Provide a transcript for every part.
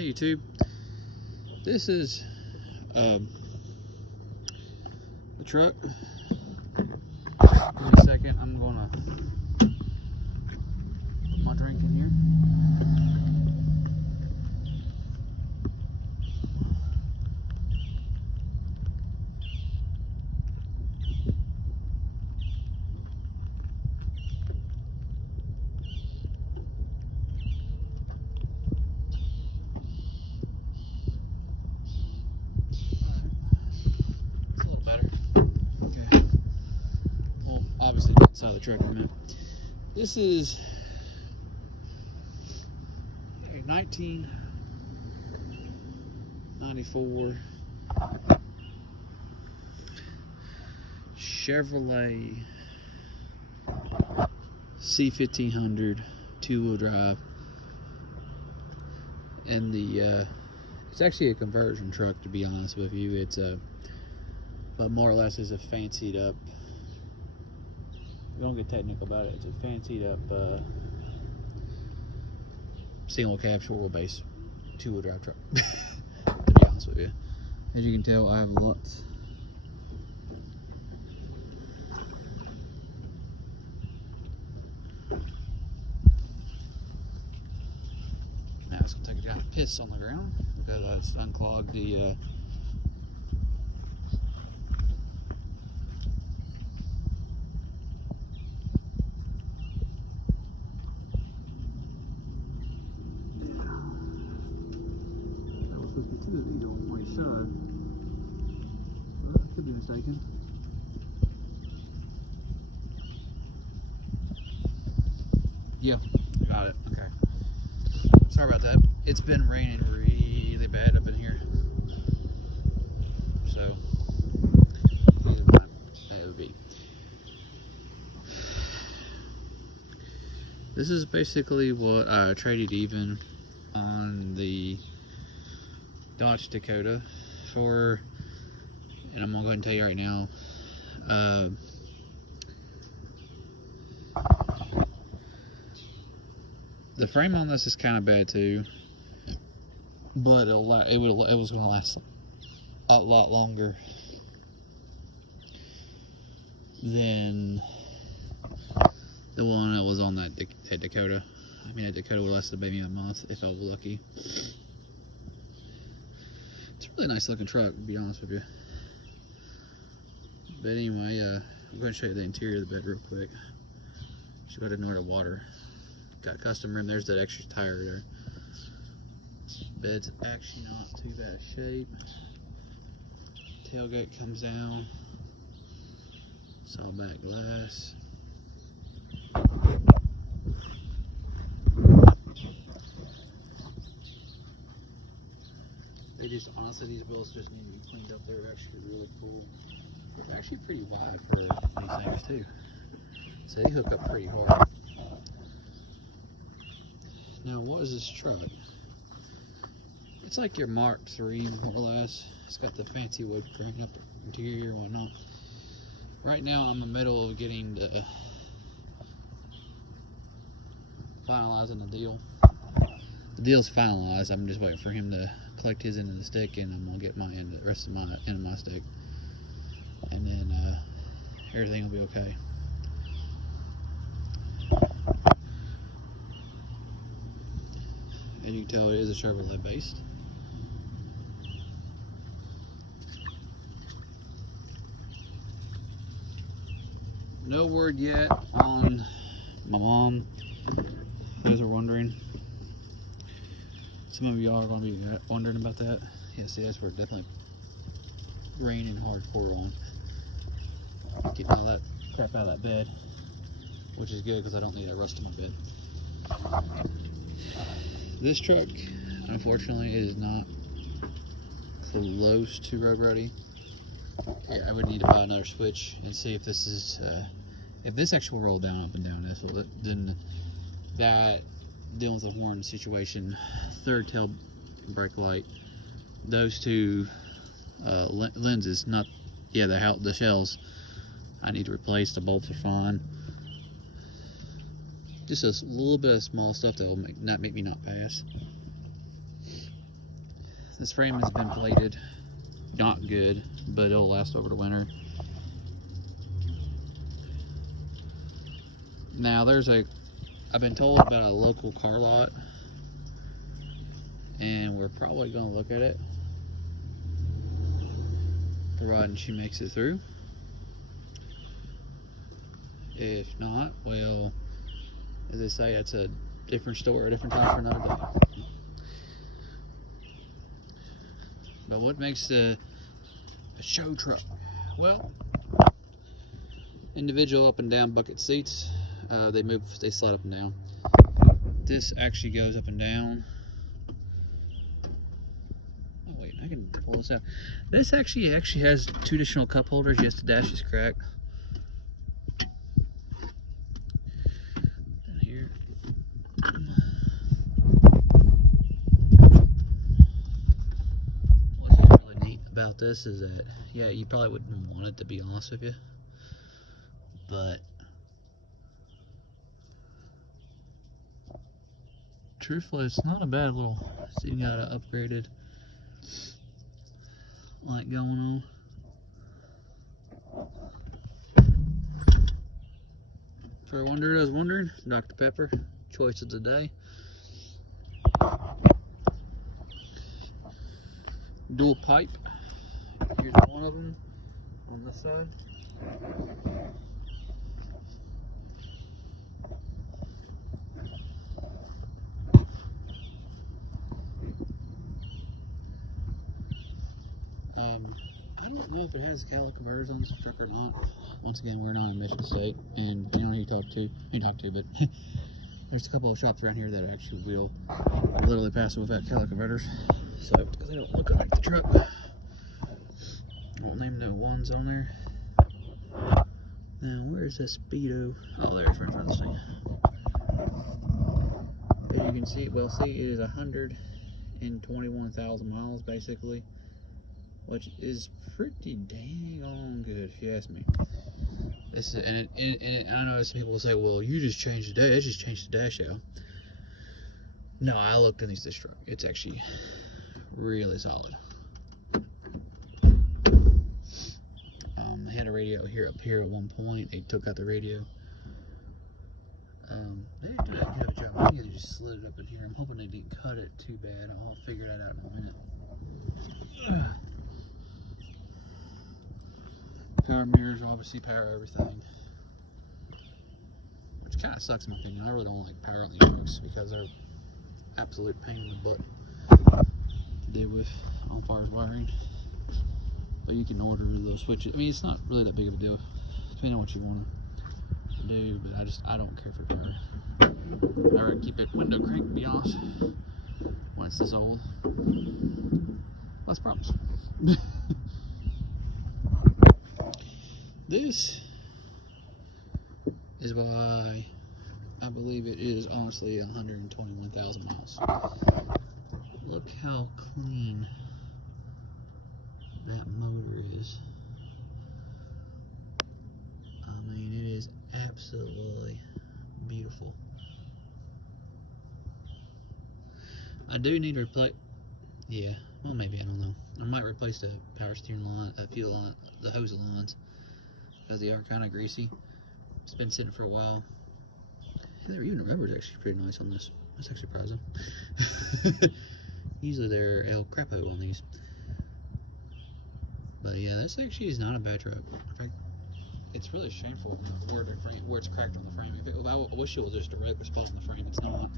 Hi YouTube. This is the truck. Give me a second. I'm gonna put my drink in here. It's a little better. Okay. Well, obviously get inside the truck for a minute. This is a 1994 Chevrolet C1500 two-wheel drive, and it's actually a conversion truck, to be honest with you. It's but more or less is a fancied up. We don't get technical about it. It's a fancied up single cab short wheelbase two-wheel drive truck. To be honest with you, as you can tell, I have lots. Now it's gonna take a guy to piss on the ground because it's unclogged the two of these on one side. Well, I could be mistaken. Yeah, got it. Okay. Sorry about that. It's been raining really bad up in here. So, either one that would be. This is basically what I traded even on the Dodge Dakota for, and I'm gonna go ahead and tell you right now. The frame on this is kind of bad too, but it was gonna last a lot longer than the one that was on that Dakota. I mean, that Dakota would last maybe a month if I was lucky. It's a really nice looking truck, to be honest with you. But anyway, I'm going to show you the interior of the bed real quick. Just go ahead and ignore the water. Got custom rim. There's that extra tire there. Bed's actually not too bad shape. Tailgate comes down. It's all back glass. They just, honestly, these wheels just need to be cleaned up. They're actually really cool. They're actually pretty wide for these things too. So they hook up pretty hard. Now, what is this truck? It's like your Mark III, more or less. It's got the fancy wood grain up interior and whatnot. Right now, I'm in the middle of getting the finalizing the deal. The deal's finalized. I'm just waiting for him to collect his end of the stick, and I'm gonna get my end, the rest of my end of my stick, and then everything will be okay. As you can tell, it is a Chevrolet based. No word yet on my mom. You guys are wondering. Some of y'all are going to be wondering about that. Yes, yes, we're definitely raining hardcore on. Getting all that crap out of that bed, which is good because I don't need that rust in my bed. This truck, unfortunately, is not close to road ready. Yeah, I would need to buy another switch and see if this is, if this actually roll down up and down this, well, then that, dealing with the horn situation, third tail brake light, those two lenses, not, yeah, the shells, I need to replace. The bolts are fine. Just a little bit of small stuff that will make me not pass. This frame has been plated. Not good, but it'll last over the winter. Now I've been told about a local car lot, and we're probably gonna look at it, providing she makes it through. If not, well, as they say, it's a different story, a different time for another day. But what makes a show truck? Well, individual up and down bucket seats. They slide up and down. This actually goes up and down. Oh wait, I can pull this out. This actually has 2 additional cup holders. Yes, the dash is cracked. And here. What's really neat about this is that, yeah, you probably wouldn't want it, to be honest with you, but truthfully, it's not a bad little. See, you got an upgraded light going on. For a wonder I was wondering, Dr. Pepper, choice of the day. Dual pipe. Here's one of them on this side. I don't know if it has catalytic converters on this truck or not. Once again, we're not in Michigan State, and you know who you talk to, but there's a couple of shops around here that actually will literally pass it without catalytic converters. So, because they don't look like the truck, I won't name no ones on there. Now, where's that speedo? Oh, there it's right in front of this thing. As you can see, well, see, it is 121,000 miles basically, which is pretty dang on good if you ask me. This is, and I know some people will say, well, you just changed the dash. I just changed the dash out. No, I looked in this truck. It's actually really solid. They had a radio up here at one point. They took out the radio. They didn't do that good of a job. I think they just slid it up in here. I'm hoping they didn't cut it too bad. I'll figure that out in a minute. Power mirrors obviously power everything, which kind of sucks in my opinion. I really don't like power on these trucks because they're absolute pain in the butt to deal with on far as wiring. But you can order those switches. I mean, it's not really that big of a deal, depending on what you want to do. But I don't care for power. I rather keep it window crank, to be honest, when it's this old. Less problems. This is why I believe it is honestly 121,000 miles. Look how clean that motor is. I mean, it is absolutely beautiful. I do need to replace, yeah, well, maybe, I don't know. I might replace the power steering line, fuel line, the hose lines, because they are kind of greasy. It's been sitting for a while. And even the rubber is actually pretty nice on this. That's actually surprising. Usually they're El Crepo on these. But yeah, this actually is not a bad truck. In fact, it's really shameful where it's cracked on the frame. I wish it was just a regular spot on the frame. It's not.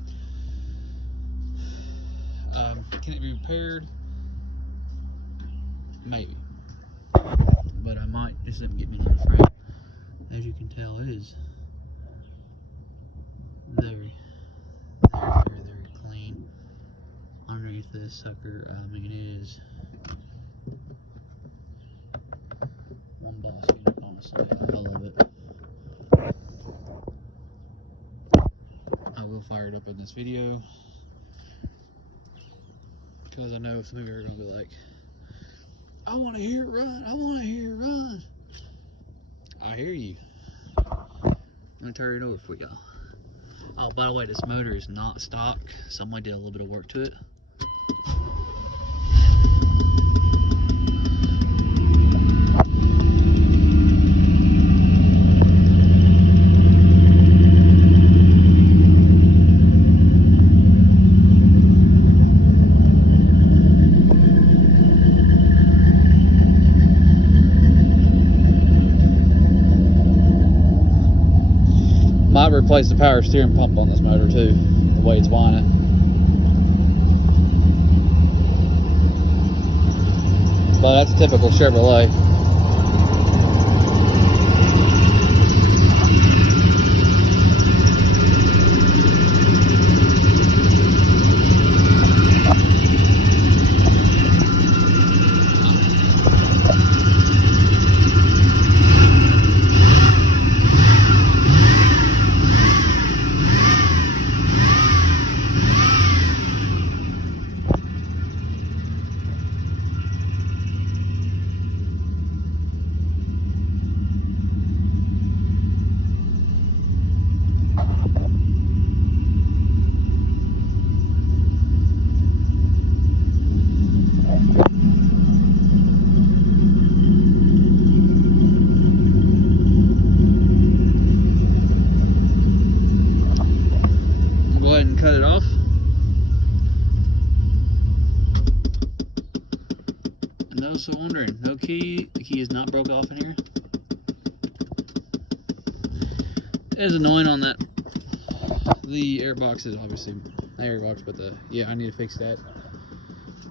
Can it be repaired? Maybe. But I might just let them get me another frame. As you can tell, it is very clean. Underneath this sucker, I mean, it is one boss unit, honestly. I love it. I will fire it up in this video, because I know some of you are going to be like, I want to hear it run, I want to hear it run. I hear you. I'm going to turn it over for y'all. Oh, by the way, this motor is not stock. Somebody did a little bit of work to it. Might replace the power steering pump on this motor too, the way it's whining. But that's a typical Chevrolet. Go ahead and cut it off. And those so wondering, no key. The key is not broke off in here. It is annoying on that. The airbox is obviously the airbox, but yeah, I need to fix that.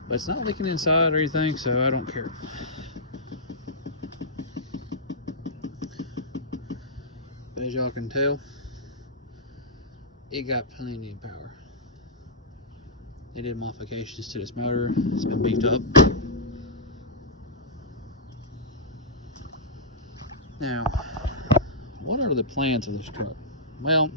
But it's not leaking inside or anything, so I don't care. But as y'all can tell, it got plenty of power. They did modifications to this motor. It's been beefed up. Now, what are the plans of this truck? Well,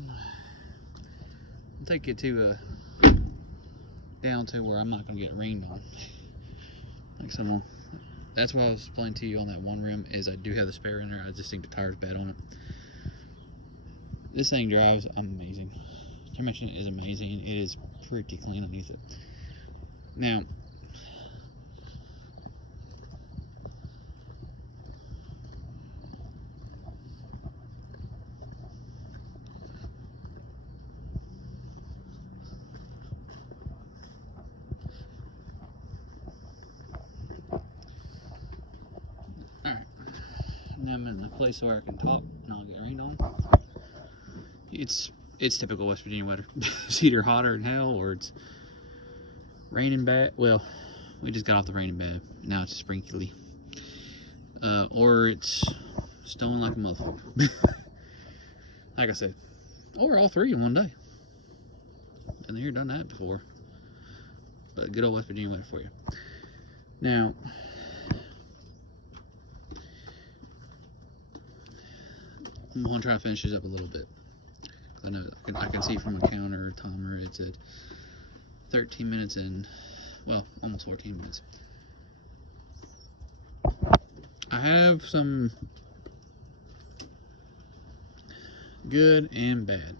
I'll take it to down to where I'm not going to get rained on. Like someone. That's what I was explaining to you on that one rim, is I do have the spare in there. I just think the tire's bad on it. This thing drives amazing. Transmission is amazing. It is pretty clean underneath it. Now, alright. Now I'm in a place where I can talk and I'll get rained on. It's typical West Virginia weather. It's either hotter than hell or it's raining bad. Well, we just got off the raining bad. Now it's sprinkly. Or it's snowing like a motherfucker. Like I said, or all three in one day. Been here, done that before. But good old West Virginia weather for you. Now, I'm going to try to finish this up a little bit. I know I can see from a counter timer it's at 13 minutes and, well, almost 14 minutes. I have some good and bad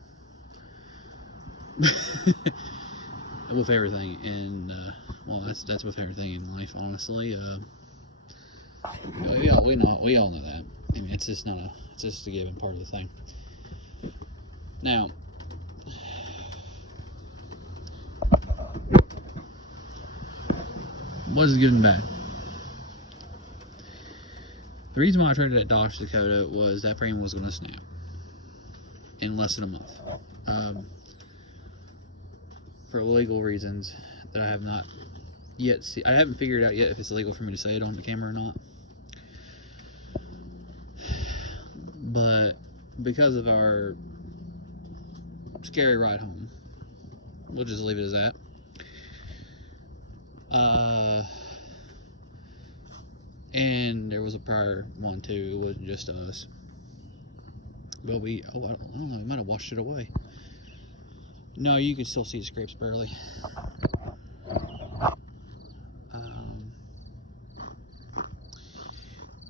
with everything, and well, that's with everything in life, honestly. Yeah, we all know that. I mean, it's just a given part of the thing. Now, what is good and bad? The reason why I traded that Dodge Dakota was that frame was going to snap in less than a month. For legal reasons that I have not yet I haven't figured out yet if it's legal for me to say it on the camera or not. But because of our scary ride home, we'll just leave it as that. And there was a prior one too. It wasn't just us. But I don't know, we might have washed it away. No, you can still see the scrapes barely.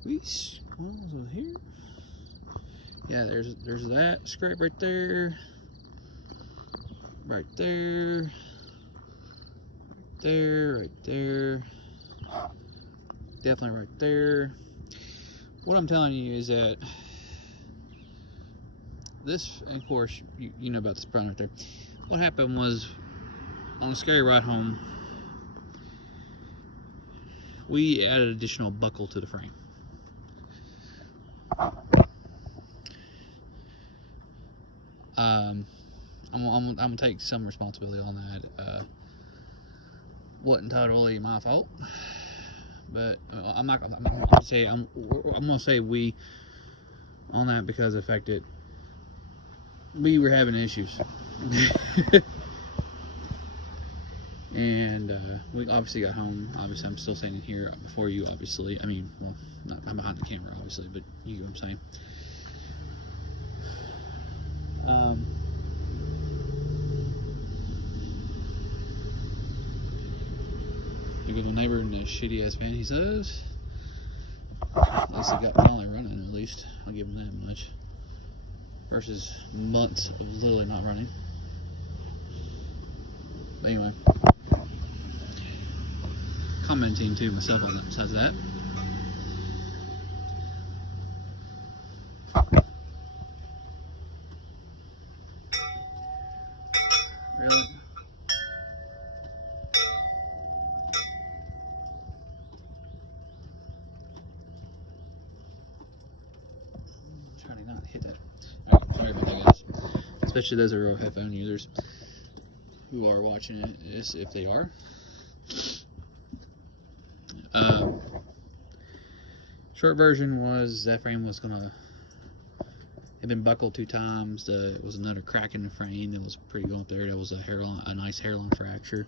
What was it here? Yeah, there's that scrape right there. Right there. Right there. Definitely right there. What I'm telling you is that this, and of course, you know about this brown right there. What happened was, on a scary ride home, we added additional buckle to the frame. I'm gonna take some responsibility on that. Wasn't totally my fault, but I'm gonna say we on that because of the fact that we were having issues. And we obviously got home. Obviously, I'm still standing here before you, obviously. I mean, well, I'm behind the camera, obviously, but you know what I'm saying. The good old neighbor in the shitty ass van, he says. At least it got finally running, at least. I'll give him that much. Versus months of literally not running. But anyway. Commenting to myself on that besides that. Really? Trying to not hit that. Alright, sorry about that, guys. Especially those are headphone users who are watching it, if they are. Short version was that frame was gonna had been buckled 2 times. It was another crack in the frame that was pretty going up there. That was a nice hairline fracture.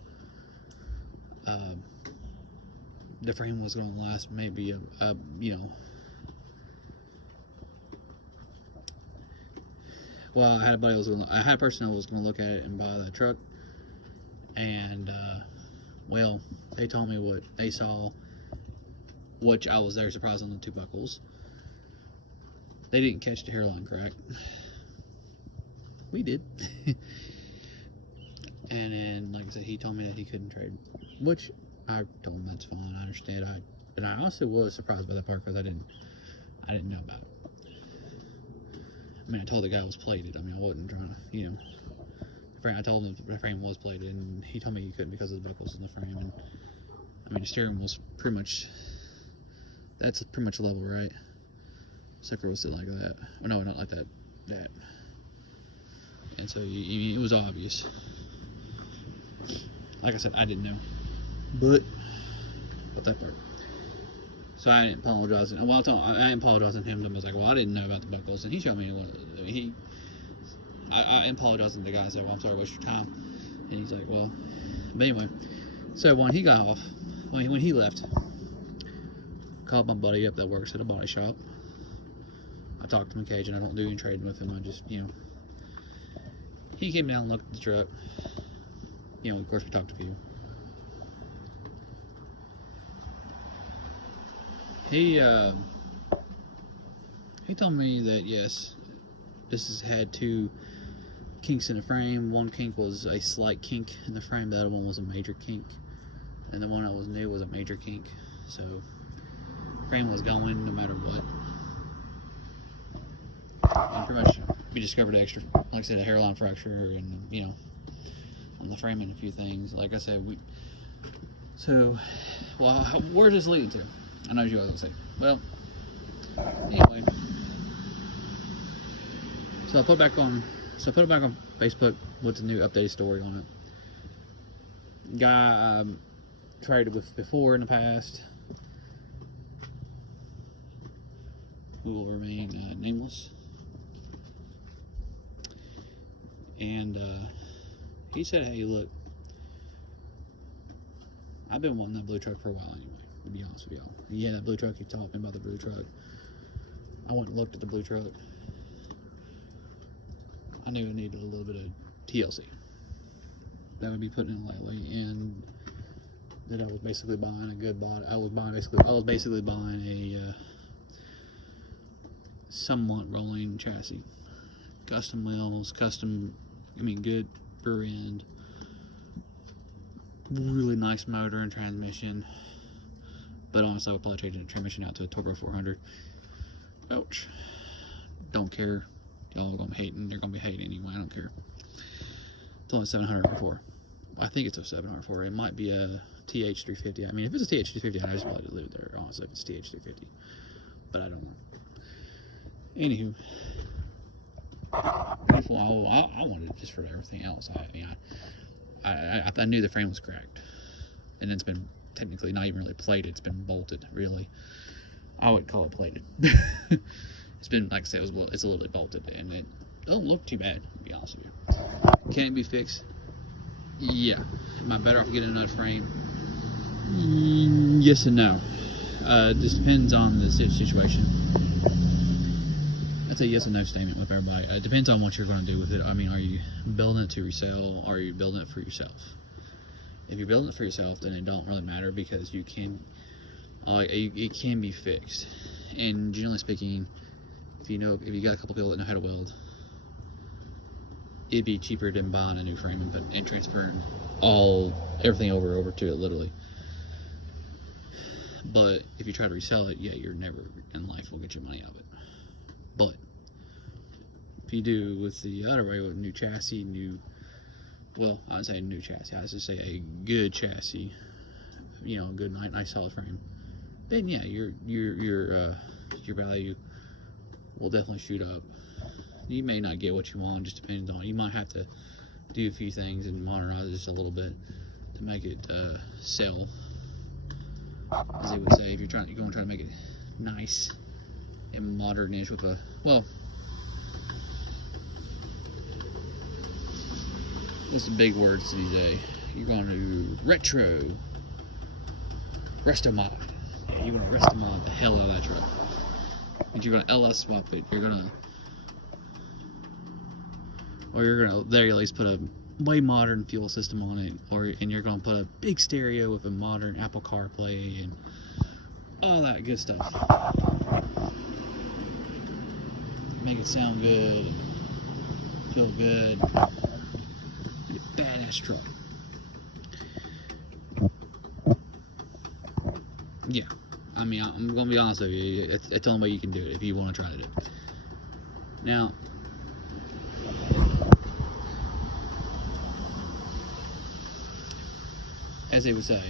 The frame was gonna last maybe you know. Well, I had a person that was gonna look at it and buy that truck, and well, they told me what they saw, which I was very surprised on the 2 buckles. They didn't catch the hairline crack. We did. And then, like I said, he told me that he couldn't trade, which I told him that's fine. I understand. But I also was surprised by that part because I didn't know about it. I mean, I told the guy it was plated. I mean, I wasn't trying to, you know. I told him the frame was plated, and he told me he couldn't because of the buckles in the frame. And I mean, the steering was pretty much, that's pretty much level, right? Sucker was sitting like that. Oh, no, not like that. That. And so it was obvious. Like I said, I didn't know. But that part. So I didn't apologize. Well, I didn't apologize to him. I was like, well, I didn't know about the buckles. And he showed me what. I apologized to the guy. I said, well, I'm sorry, waste your time. And he's like, well. But anyway. So when he got off, when he left, called my buddy up that works at a body shop. I talked to him occasionally. I don't do any trading with him. I just, you know. He came down and looked at the truck. You know, of course, we talked to people. He told me that yes, this has had 2 kinks in the frame. One kink was a slight kink in the frame. The other one was a major kink, and the one that was new was a major kink. So, the frame was going no matter what. And pretty much, we discovered extra, like I said, a hairline fracture, and you know, on the frame and a few things. Like I said, well, where's this leading to? I know you guys will say. Well, anyway. So I put it back on Facebook with the new updated story on it. Guy I traded with before in the past, who will remain nameless. And he said, hey, look, I've been wanting that blue truck for a while anyway, to be honest with y'all. Yeah, that blue truck, he talked about the blue truck. I went and looked at the blue truck. I knew it needed a little bit of TLC. That would be putting it lightly, and that I was basically buying a good body. I was basically buying a somewhat rolling chassis, custom wheels, good rear end, really nice motor and transmission. But honestly, I would probably change the transmission out to a Turbo 400. Ouch. Don't care. Y'all are gonna be hating. They're gonna be hating anyway. I don't care. It's only 700 before. I think it's a 700 for it. It might be a TH350. I mean, if it's a TH350, I just probably leave it there, honestly, if it's TH350. But I don't know. Anywho, beautiful. I wanted it just for everything else. I mean, I knew the frame was cracked, and it's been technically not even really plated. It's been bolted, really. I would call it plated. It's been, like I said, it's a little bit bolted, and it doesn't look too bad, to be honest with you. Can it be fixed? Yeah. Am I better off getting another frame? Yes and no. Just depends on the situation. That's a yes and no statement with everybody. It depends on what you're going to do with it. I mean, are you building it to resell, or are you building it for yourself? If you're building it for yourself, then it don't really matter, because you can, it can be fixed. And generally speaking, if you got a couple people that know how to weld, it'd be cheaper than buying a new frame and transferring everything over to it, literally. But if you try to resell it, yeah, you're never in life will get your money out of it. But if you do with the other way, with new chassis, well, I would say new chassis, I would just say a good chassis, you know, a good, nice solid frame, then yeah, your value will definitely shoot up. You may not get what you want, just depends on, you might have to do a few things and modernize it just a little bit to make it sell, as they would say, if you're going to try to make it nice and modern-ish with a, well, what's the big words these days? You're going to resto-mod. Yeah, you're going to resto-mod the hell out of that truck. And you're going to LS swap it. You're going to there at least put a way modern fuel system on it, and you're going to put a big stereo with a modern Apple CarPlay and all that good stuff. Make it sound good, feel good. Be a badass truck. Yeah, I mean, I'm gonna be honest with you. It's the only way you can do it if you want to try to do it. Now, as they would say,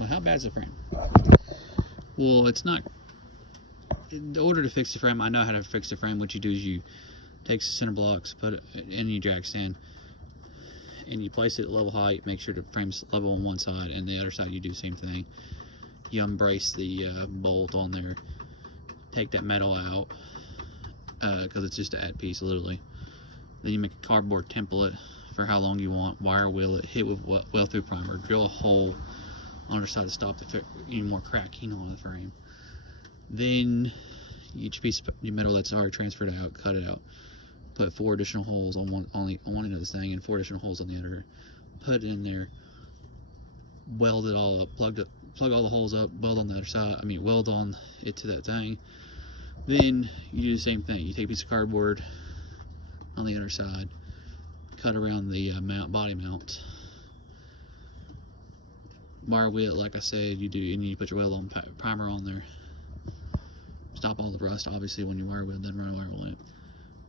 well, how bad is the frame? Well, it's not. In order to fix the frame, I know how to fix the frame. What you do is you take the center blocks, put it in your jack stand, and you place it at level height. Make sure the frame's level on one side, and the other side you do the same thing. You unbrace the bolt on there. Take that metal out, because it's just an add piece, literally. Then you make a cardboard template for how long you want. Wire wheel it, hit with well through primer, drill a hole on the side to stop any more cracking on the frame. Then each piece of metal that's already transferred out, cut it out. Put 4 additional holes on one end of this thing, and 4 additional holes on the other. Put it in there. Weld it all up. Plug all the holes up. Weld on the other side. I mean, weld on it to that thing. Then you do the same thing. You take a piece of cardboard on the other side. Cut around the body mount. Wire wheel it, like I said, you do, and you put your weld on primer on there. Stop all the rust, obviously, when you wire wheel, then run a wire wheel in it.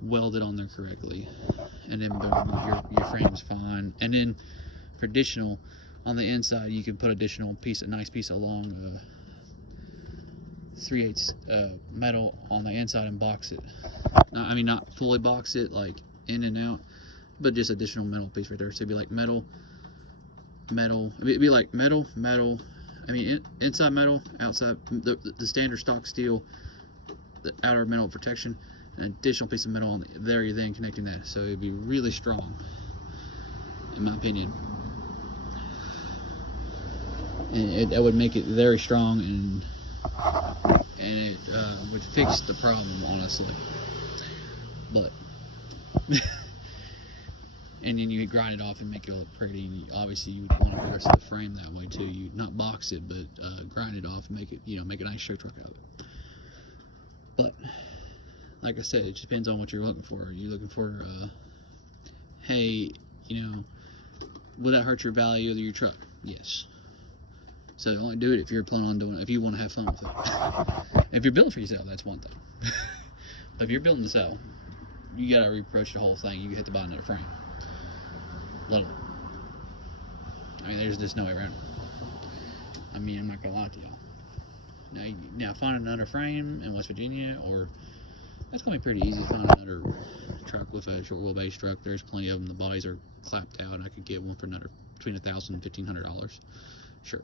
Weld it on there correctly, and then boom, your frame's fine. And then for additional, on the inside, you can put additional nice piece of long 3/8 metal on the inside and box it. I mean, not fully box it, like in and out, but just additional metal piece right there. So it'd be like metal. It'd be like metal. I mean, inside metal, outside the standard stock steel, the outer metal protection, an additional piece of metal on there. You're then connecting that, so it'd be really strong, in my opinion. And that would make it very strong, and it would fix the problem, honestly. But and then you would grind it off and make it look pretty. And obviously, you would want to progress the frame that way too. You not box it, but grind it off and make it, make a nice show truck out of it. But like I said, it just depends on what you're looking for. Are you looking for, hey, will that hurt your value of your truck? Yes. So only do it if you're planning on doing it, if you want to have fun with it. If you're building for yourself, that's one thing. But if you're building to sell, you gotta reapproach the whole thing. You have to buy another frame. Literally. I mean, there's just no way around it. I mean, I'm not gonna lie to y'all. Now find another frame in West Virginia, or that's gonna be pretty easy to find another truck with a short wheelbase truck. There's plenty of them. The bodies are clapped out, and I could get one for another between $1,000 and $1,500. Sure,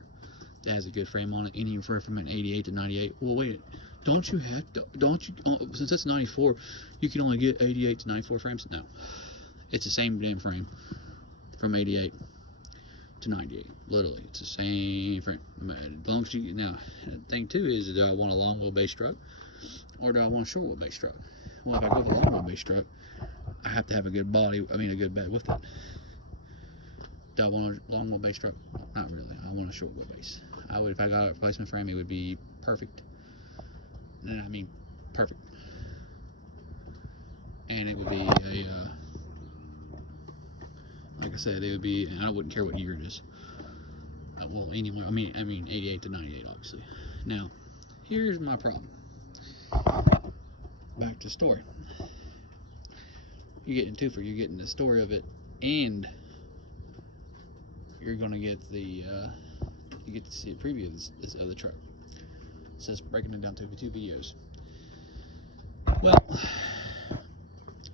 that has a good frame on it. Anywhere from an 88 to 98. Well, wait, don't you since that's 94, you can only get 88 to 94 frames? No, it's the same damn frame from 88 to 98. Literally, it's the same frame. As long as you, now, the thing too is, do I want a long wheelbase truck, or do I want a short wheelbase truck? Well, if I go with a long wheelbase truck, I have to have a good body, a good bed with it. Do I want a long wheelbase truck? Not really. I want a short wheelbase. I would, if I got a replacement frame, it would be perfect. And I mean, perfect. And it would be a, like I said, it would be, and I wouldn't care what year it is. Well, anyway, I mean 88 to 98, obviously. Now, here's my problem. Back to the story. You're getting two for, you're getting the story of it, and you're gonna get the you get to see a preview of this other truck. So it's breaking it down to two videos. Well,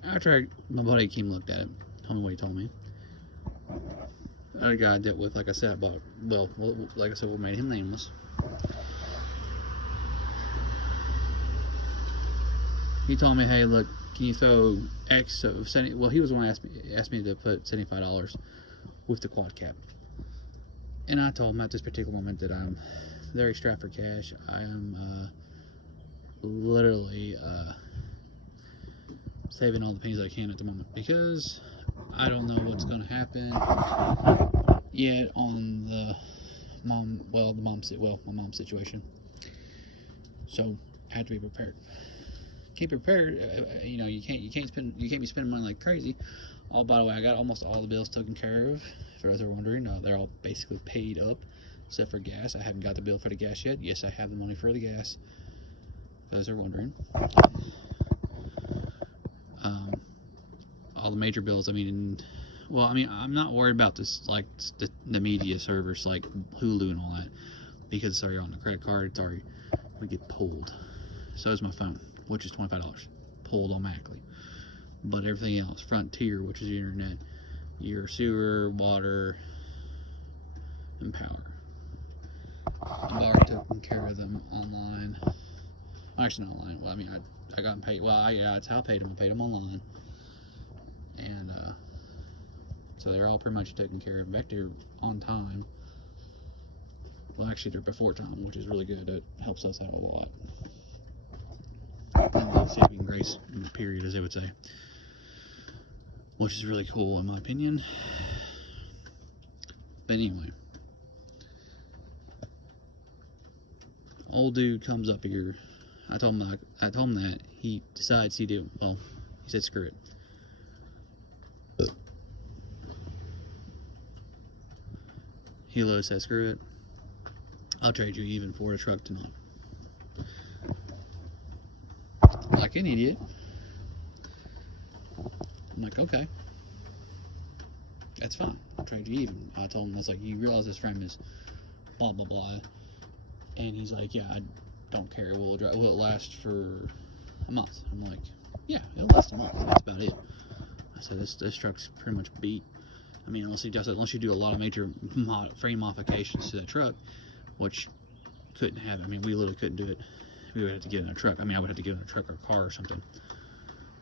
after my buddy came and looked at it, told me what he told me. Other guy I dealt with, like I said, about, well, like I said, what made him nameless. He told me, hey, look, can you throw X of 70? Well, he was the one who asked me to put $75 with the quad cap. And I told him at this particular moment that I'm very strapped for cash. I am literally saving all the pennies I can at the moment, because I don't know what's going to happen yet on the my mom's situation. So I have to be prepared. Keep prepared. You know, you can't be spending money like crazy. Oh, by the way, I got almost all the bills taken care of. For those who are wondering, they're all basically paid up, except for gas. I haven't got the bill for the gas yet. Yes, I have the money for the gas. For those who are wondering. All the major bills. I mean, well, I mean, I'm not worried about this, like the media servers like Hulu and all that, because it's already on the credit card. It's already gonna get pulled. So is my phone, which is $25, pulled automatically. But everything else, Frontier, which is your internet, your sewer, water, and power, I've already taken care of them online. Actually, not online. Well, I mean, I got them paid. Well, yeah, that's how I paid them. I paid them online, and so they're all pretty much taken care of. Back there on time. Well, actually, they're before time, which is really good. It helps us out a lot. And the saving grace period, as they would say, which is really cool in my opinion. But anyway, old dude comes up here. I told him that he decides he did. Well, he said screw it. He literally said screw it. I'll trade you even for a truck tonight. Like an idiot. I'm like, okay, that's fine. I'll trade you even. I told him, I was like, you realize this frame is blah blah blah, and he's like, yeah, I don't care. Will it last for a month? I'm like, yeah, it'll last a month. That's about it. I said, this truck's pretty much beat. I mean, unless you do a lot of major frame modifications to the truck, which couldn't happen. I mean, we literally couldn't do it. We would have to get in a truck. I mean, I would have to get in a truck or a car or something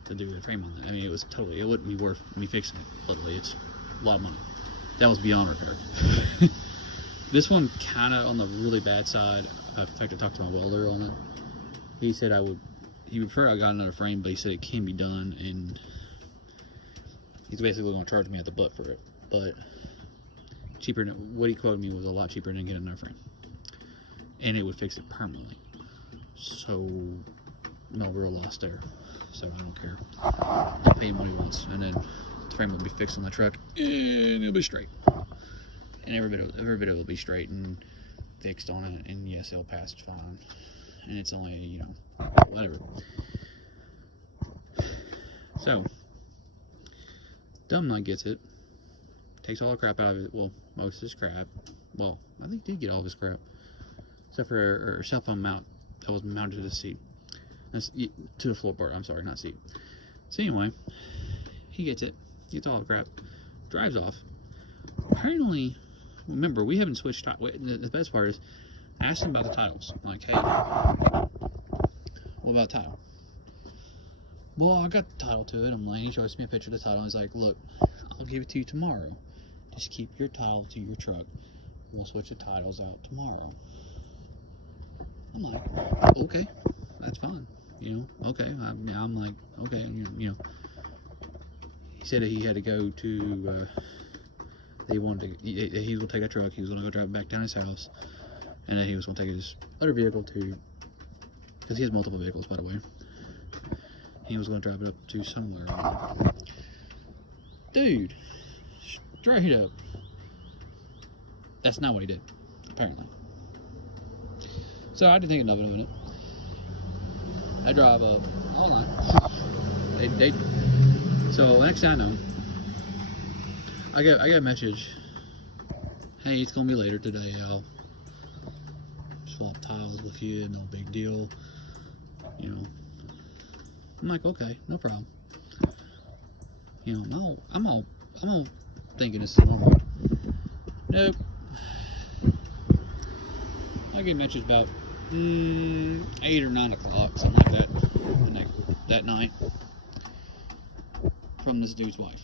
to do the frame on that. I mean, it wouldn't be worth me fixing it. Literally, it's a lot of money. That was beyond repair. This one kind of on the really bad side. In fact, I talked to my welder on it. He said he would prefer I got another frame, but he said it can be done, and he's basically going to charge me at the butt for it. But cheaper than what he quoted me was a lot cheaper than getting another frame, and it would fix it permanently. So no real loss there. So I don't care. I'll pay him what he wants, and then the frame will be fixed on the truck, and it'll be straight. And every bit of it will be straight and fixed on it, and yes, it'll pass fine. And it's only, you know, whatever. So, dumb nut gets it, takes all the crap out of it. Well, most of his crap. Well, I think he did get all of his crap, except for a cell phone mount that was mounted to the seat. To the floorboard, I'm sorry, not seat. So anyway, he gets it, gets all the crap, drives off. Apparently, remember, we haven't switched the best part is, I asked him about the titles. I'm like, hey, what about title? Well, I got the title to it. I'm like, he shows me a picture of the title. He's like, look, I'll give it to you tomorrow. Just keep your title to your truck. We'll switch the titles out tomorrow. I'm like, okay, that's fine. You know, okay. I'm like, okay, you know. He said that he had to go to, he was going to take a truck. He was going to go drive it back down his house. And then he was going to take his other vehicle to, because he has multiple vehicles, by the way. He was going to drive it up to somewhere. Dude, straight up. That's not what he did, apparently. So I didn't think enough of it. I drive up all night. So next thing I know, I got a message. Hey, it's gonna be later today. I'll swap tiles with you. No big deal. You know. I'm like, okay, no problem. You know, no, I'm all thinking this is normal. Nope. I get messages about 8 or 9 o'clock, something like that, that night, from this dude's wife.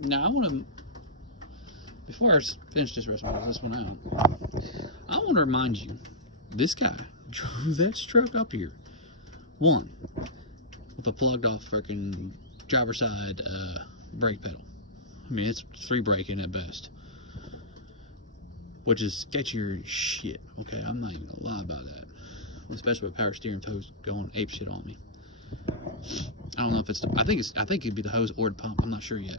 Now I want to, before I finish this one out, I want to remind you, this guy drove that truck up here, one, with a plugged off freaking driver's side brake pedal. I mean, it's 3 braking at best, which is sketchier shit. Okay, I'm not even gonna lie about that, especially with power steering toes going ape shit on me. I don't know if it's, I think it'd be the hose or the pump. I'm not sure yet.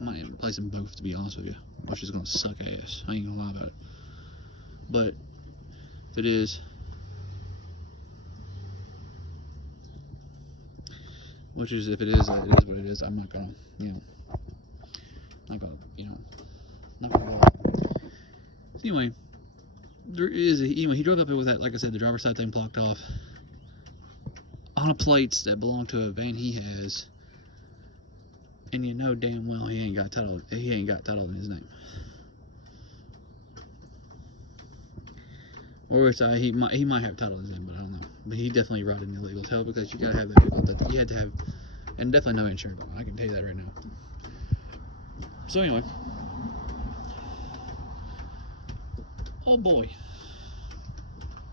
I might even replace them both, to be honest with you, which is gonna suck ass. I ain't gonna lie about it. But if it is, it is what it is. I'm not gonna, not gonna lie. So anyway, he drove up here with that, like I said, the driver's side thing blocked off on a plates that belong to a van he has, and you know damn well he ain't got title in his name. Or he might have title in his name, but I don't know. But he definitely rode in illegal tail, because you gotta have that vehicle that you had to have, and definitely no insurance on it. I can tell you that right now. So anyway, oh boy.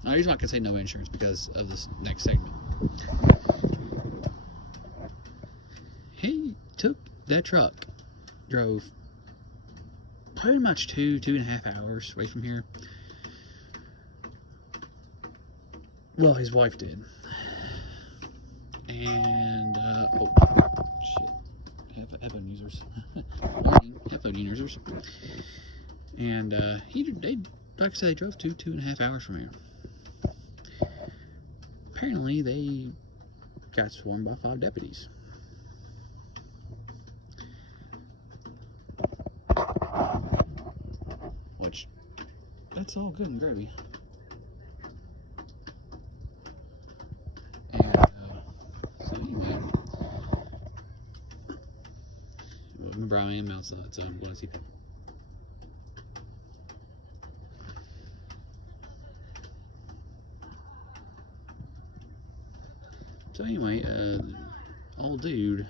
Now, the reason why I can say no insurance because of this next segment. He took that truck, drove pretty much 2.5 hours away from here. Well, his wife did. And, oh, shit. Headphone users. Headphone users. And, like I said, they drove 2.5 hours from here. Apparently, they got swarmed by 5 deputies. Which, that's all good and gravy. And, so anyway, remember I am outside, so I'm going to see. So anyway, old dude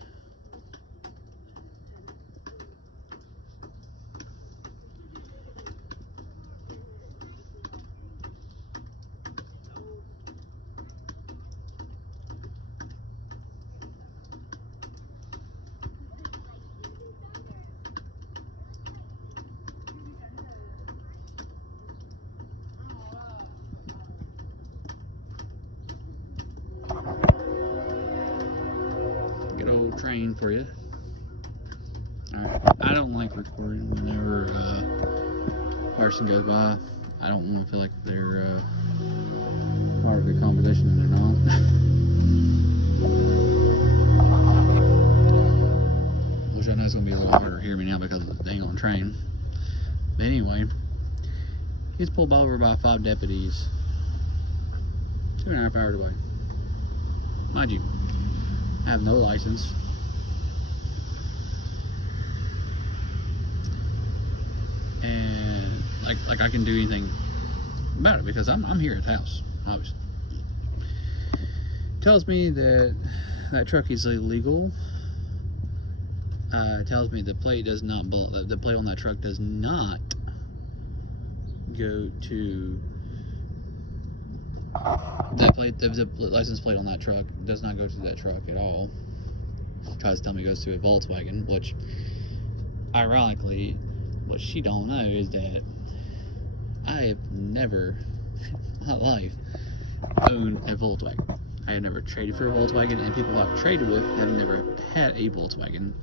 train for you. Alright, I don't like recording whenever a person goes by. I don't want to feel like they're part of the conversation and they're not. Which I know it's going to be a little harder to hear me now because of the dang on train. But anyway, he's pulled over by 5 deputies 2.5 hours away. Mind you, I have no license. And like I can do anything about it because I'm here at the house, obviously. Tells me that that truck is illegal. Tells me the plate does not, the plate on that truck does not go to that plate. The license plate on that truck does not go to that truck at all. Tries to tell me it goes to a Volkswagen, which ironically, what she don't know is that I have never in my life owned a Volkswagen. I have never traded for a Volkswagen, and people I've traded with have never had a Volkswagen.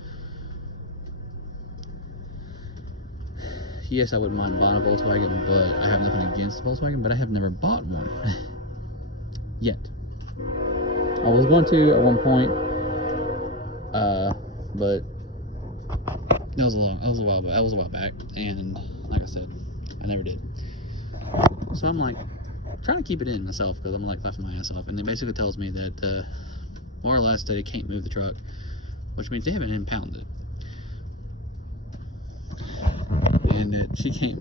Yes, I wouldn't mind buying a Volkswagen, but I have nothing against a Volkswagen, but I have never bought one. Yet. I was going to at one point, but that was a while back, and like I said, I never did. So I'm like, trying to keep it in myself because I'm like laughing my ass off, and it basically tells me that more or less that they can't move the truck, which means they haven't impounded it. And that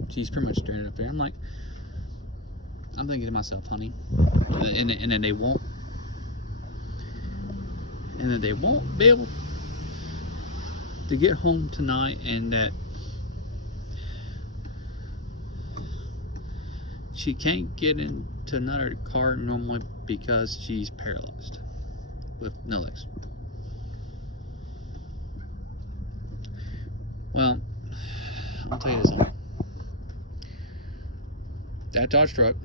she's pretty much staring up there. I'm like, I'm thinking to myself, honey, and then they won't be able to get home tonight, and that she can't get into another car normally because she's paralyzed with no legs. Well, I'll tell you this. That Dodge truck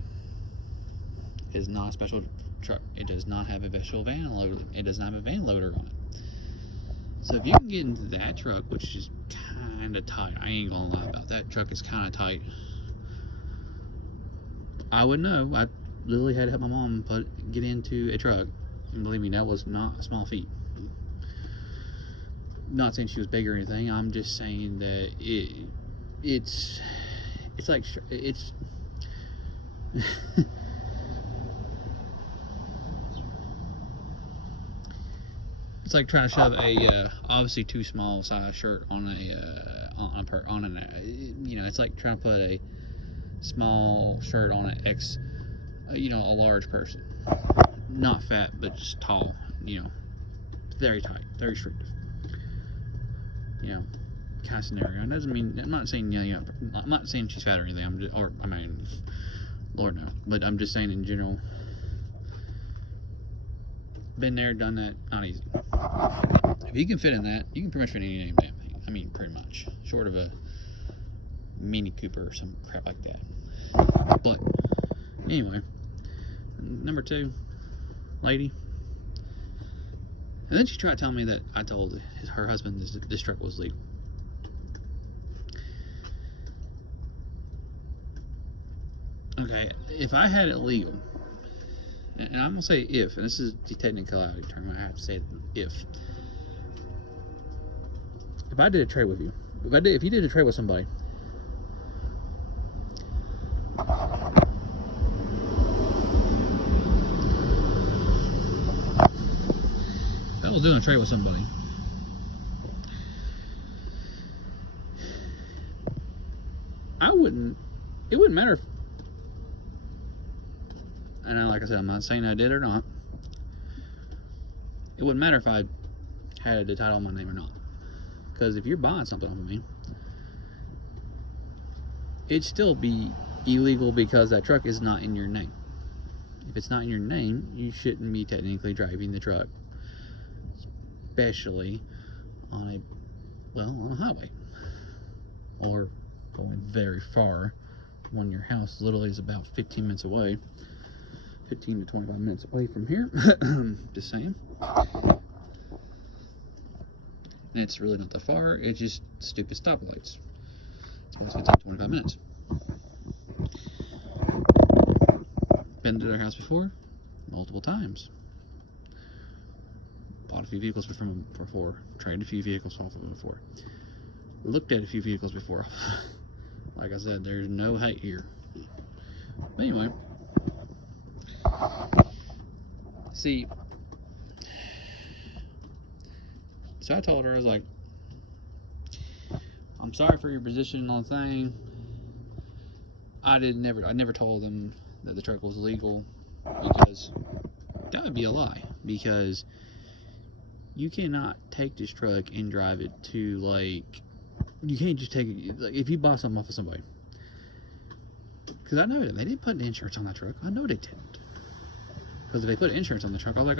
is not a special truck. It does not have a special van loader. It does not have a van loader on it. So if you can get into that truck, which is kind of tight, I ain't gonna lie about that truck is kind of tight. I would know. I literally had to help my mom get into a truck, and believe me, that was not a small feat. Not saying she was big or anything. I'm just saying that it's like it's. It's like trying to shove a obviously too small size shirt on it's like trying to put a small shirt on a large person, not fat but just tall, very tight, very restrictive, kind of scenario. It doesn't mean, I'm not saying I'm not saying she's fat or anything. Lord no, but I'm just saying in general. Been there, done that, not easy. If you can fit in that, you can pretty much fit in any damn thing. I mean, pretty much. Short of a Mini Cooper or some crap like that. But, anyway. Number 2, lady. And then she tried to tell me that I told her husband this truck was legal. Okay, if I had it legal, and I'm gonna say if, and this is the technicality term, I have to say if I did a trade with you, if you did a trade with somebody, if I was doing a trade with somebody, it wouldn't matter if, and like I said, I'm not saying I did or not. It wouldn't matter if I had the title in my name or not. Because if you're buying something from me, it'd still be illegal because that truck is not in your name. If it's not in your name, you shouldn't be technically driving the truck. Especially on a highway. Or going very far when your house literally is about 15 minutes away. 15 to 25 minutes away from here. Just saying. And it's really not that far. It's just stupid stoplights. It's always 15 to 25 minutes. Been to their house before, multiple times. Bought bought a few vehicles from him before, traded a few vehicles off of him before, looked at a few vehicles before. Like I said, there's no hate here. But anyway, see, so I told her, I was like, I'm sorry for your position on the thing. I never told them that the truck was legal, because that would be a lie. Because you cannot take this truck and drive it to, like, you can't just take it, like, if you buy something off of somebody. Because I know that they didn't put insurance on that truck. I know they didn't. Because if they put insurance on the truck, all I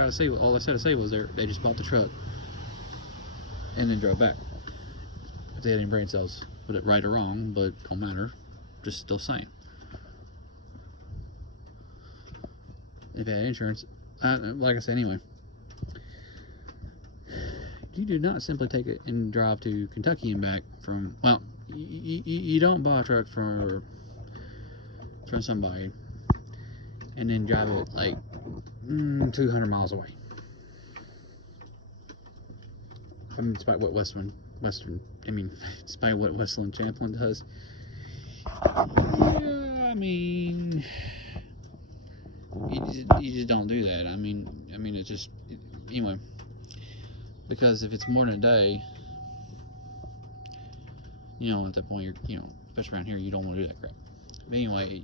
said to say was they just bought the truck and then drove back. If they had any brain cells, put it right or wrong, but don't matter. Just still saying. If they had insurance, like I said, anyway, you do not simply take it and drive to Kentucky and back from, well, you don't buy a truck from somebody and then drive it like 200 miles away. I mean, despite what despite what Westland Champlin does. Yeah, I mean, you just don't do that. I mean, it's just, anyway, because if it's more than a day, you know, at that point, you're, you know, especially around here, you don't want to do that crap. But anyway,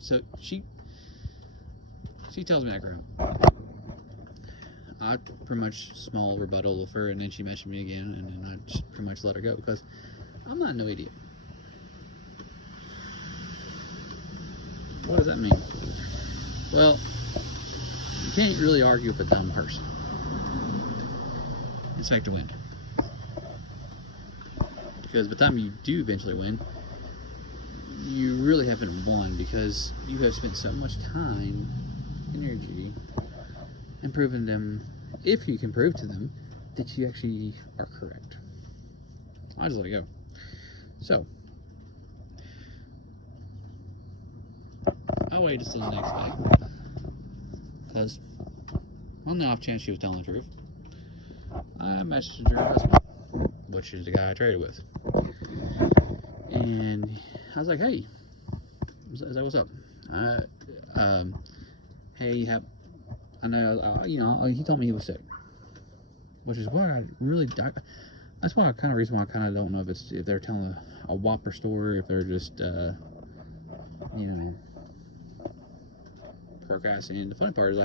so she tells me that crap. I pretty much small rebuttal with her, and then she mentioned me again, and then I just pretty much let her go, because I'm not no idiot. What does that mean? Well, you can't really argue with a dumb person. Expect to win. Because by the time you do eventually win, you really haven't won, because you have spent so much time, energy, and proven them, if you can prove to them, that you actually are correct. I'll just let it go. So, I waited till the next day, because on the off chance she was telling the truth, I messaged her husband, which is the guy I traded with, and I was like, hey, what's up? Hey, I know, you know, he told me he was sick, which is why I really, that's why reason why I kind of don't know if they're telling a whopper story, if they're just, you know, forecasting. The funny part is,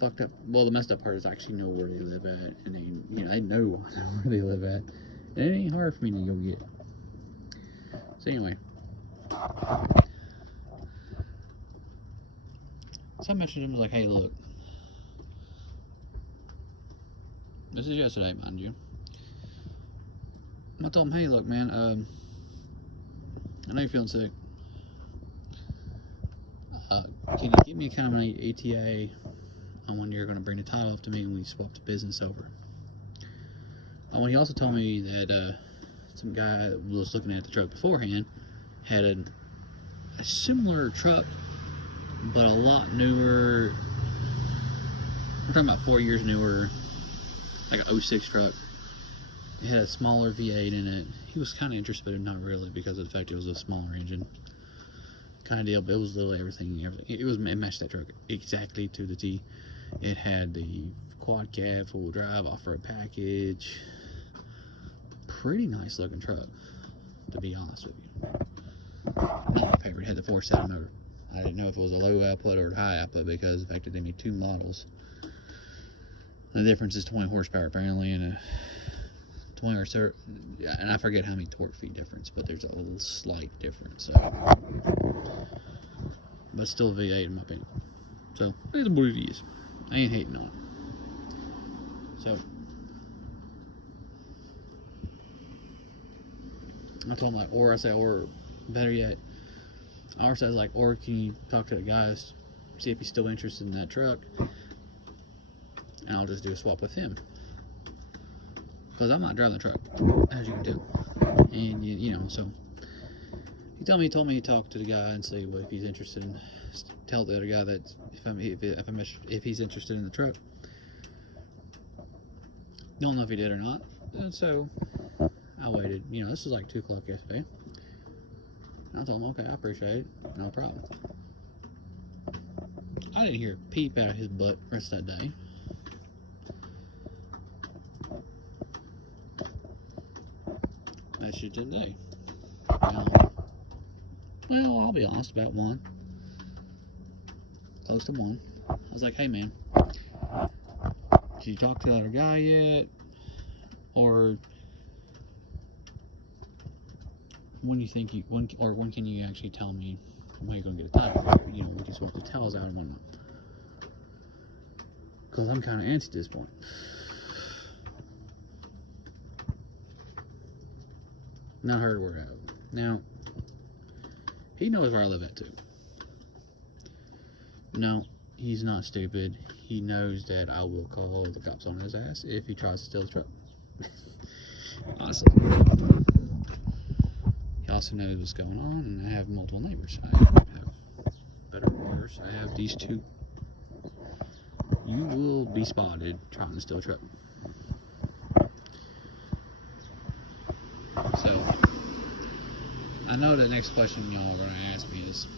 fucked up, well, the messed up part is I actually know where they live at, and they know where they live at, and it ain't hard for me to go get. So anyway, so I mentioned him, like, hey, look, this is yesterday, mind you. I told him, hey, look, man, I know you're feeling sick. Can you give me kind of an ETA on when you're going to bring the title up to me and we swap the business over? When he also told me that some guy that was looking at the truck beforehand had a similar truck, but a lot newer. We're talking about 4 years newer, like a 06 truck. It had a smaller V8 in it. He was kind of interested, but not really, because of the fact it was a smaller engine kind of deal. But it was literally everything. It matched that truck exactly to the T. It had the quad cab, full drive, off-road package. Pretty nice looking truck, to be honest with you. Not my favorite. It had the 4.7 motor. I didn't know if it was a low output or a high output, because of the fact that they need two models. The difference is 20 horsepower apparently, and a 20 or so, and I forget how many torque feet difference, but there's a little slight difference. So, but still V8 in my opinion. So it's what it is. I ain't hating on it. So I told him, like, or better yet, I was like, or can you talk to the guys, see if he's still interested in that truck, and I'll just do a swap with him, because I'm not driving the truck, as you can tell. And you know, so he told me to talk to the guy and see what if he's interested in. Tell the other guy that if he's interested in the truck, Don't know if he did or not. And so I waited. You know, this was like 2 o'clock yesterday. And I told him, okay, I appreciate it. No problem. I didn't hear a peep out of his butt the rest of that day. That shit today. Well, I'll be honest, about 1. Close to 1. I was like, hey man, did you talk to the other guy yet? Or when can you actually tell me when you're gonna get a title? You know, we can swap the tails out and whatnot. Because I'm kind of antsy at this point. Not heard a word out. Now, he knows where I live at too. No, he's not stupid. He knows that I will call the cops on his ass if he tries to steal the truck. Honestly. He also knows what's going on, and I have multiple neighbors. I have better neighbors. I have these 2. You will be spotted trying to steal a truck. So, I know the next question y'all are going to ask me is,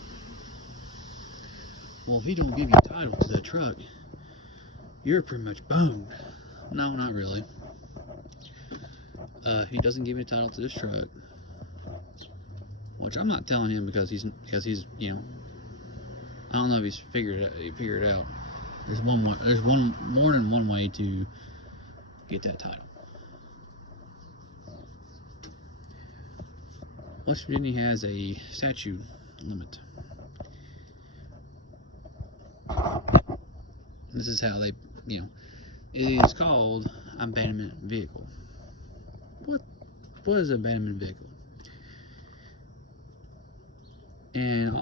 well, if he don't give you title to that truck, you're pretty much boned. No, not really. He doesn't give me title to this truck, which I'm not telling him because he's you know, I don't know if he's figured it out. There's more than one way to get that title. West Virginia has a statute limit. This is how they, you know, it is called abandonment vehicle. What is an abandonment vehicle? And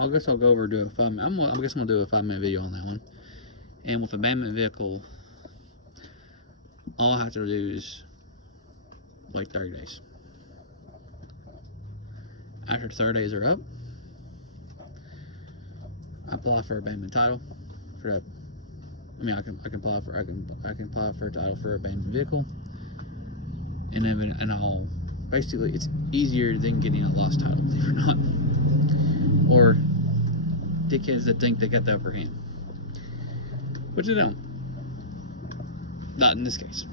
I guess I'll go over and do a 5 minute. I guess I'm gonna do a 5-minute video on that one. And with abandonment vehicle, all I have to do is wait 30 days. After 30 days are up, I apply for abandonment title for that. I mean, I can apply for a title for abandoned vehicle, and then I'll basically, it's easier than getting a lost title, believe it or not, or dickheads that think they got the upper hand, which they don't. Not in this case.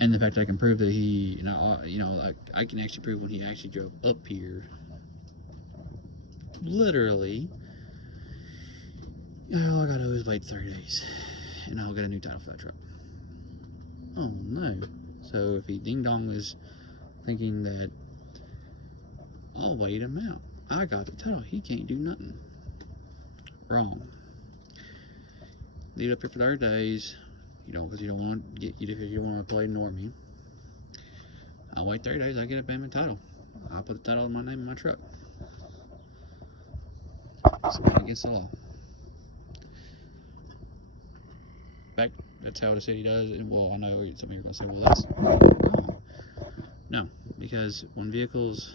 And the fact that I can prove that he, I can actually prove when he actually drove up here, literally, all I gotta do is wait 30 days, and I'll get a new title for that truck. Oh no. So if he ding dong is thinking that I'll wait him out, I got the title, he can't do nothing. Wrong. Leave it up here for 30 days. Because you don't want to play normie. I'll wait 30 days. I get a abandonment title. I'll put the title in my name in my truck. It's against the law. In fact, that's how the city does it. Well, I know some of you are going to say, well, that's wrong. No, because when vehicles,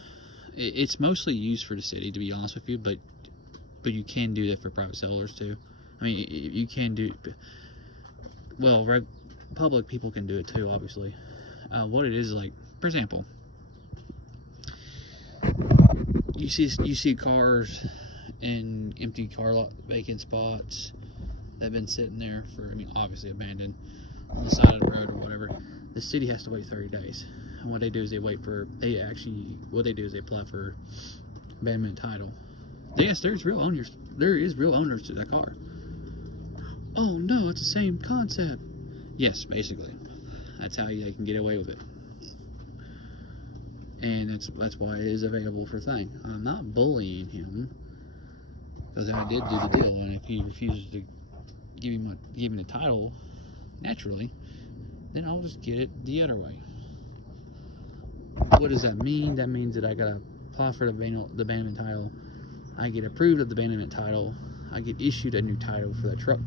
it's mostly used for the city, to be honest with you, but you can do that for private sellers too. I mean, you can do. Well, public people can do it too, obviously. What it is like, for example, you see cars in empty car lot, vacant spots that have been sitting there for, I mean, obviously abandoned on the side of the road or whatever. The city has to wait 30 days, and what they do is they apply for abandonment title. Yes, there is real owners to that car. Oh no, it's the same concept. Yes, basically. That's how they can get away with it. And that's why it is available for thing. I'm not bullying him, because I did do the deal, and if he refuses to give me the title naturally, then I'll just get it the other way. What does that mean? That means that I gotta apply for the abandonment title. I get approved of the abandonment title. I get issued a new title for that truck.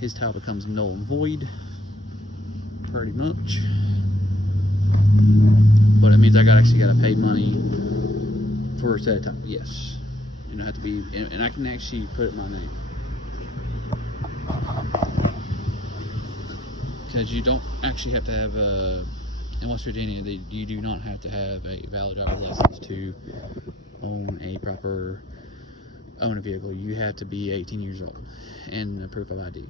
His title becomes null and void, pretty much. But it means I actually gotta pay money for a set of time. Yes, and I have to be, and I can actually put it in my name. because you don't actually have to have in West Virginia, you do not have to have a valid driver's license to own a vehicle. You have to be 18 years old and a proof of ID.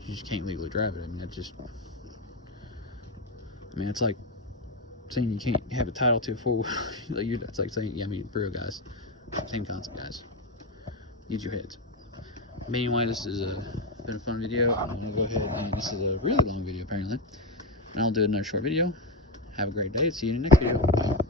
You just can't legally drive it. I mean, it's like saying you can't have a title to a four-wheel. It's like saying, yeah, I mean, for real, guys, same concept, guys. Use your heads. But anyway, this has been a fun video. I'm gonna go ahead and this is a really long video apparently, and I'll do another short video. Have a great day. See you in the next video. Bye.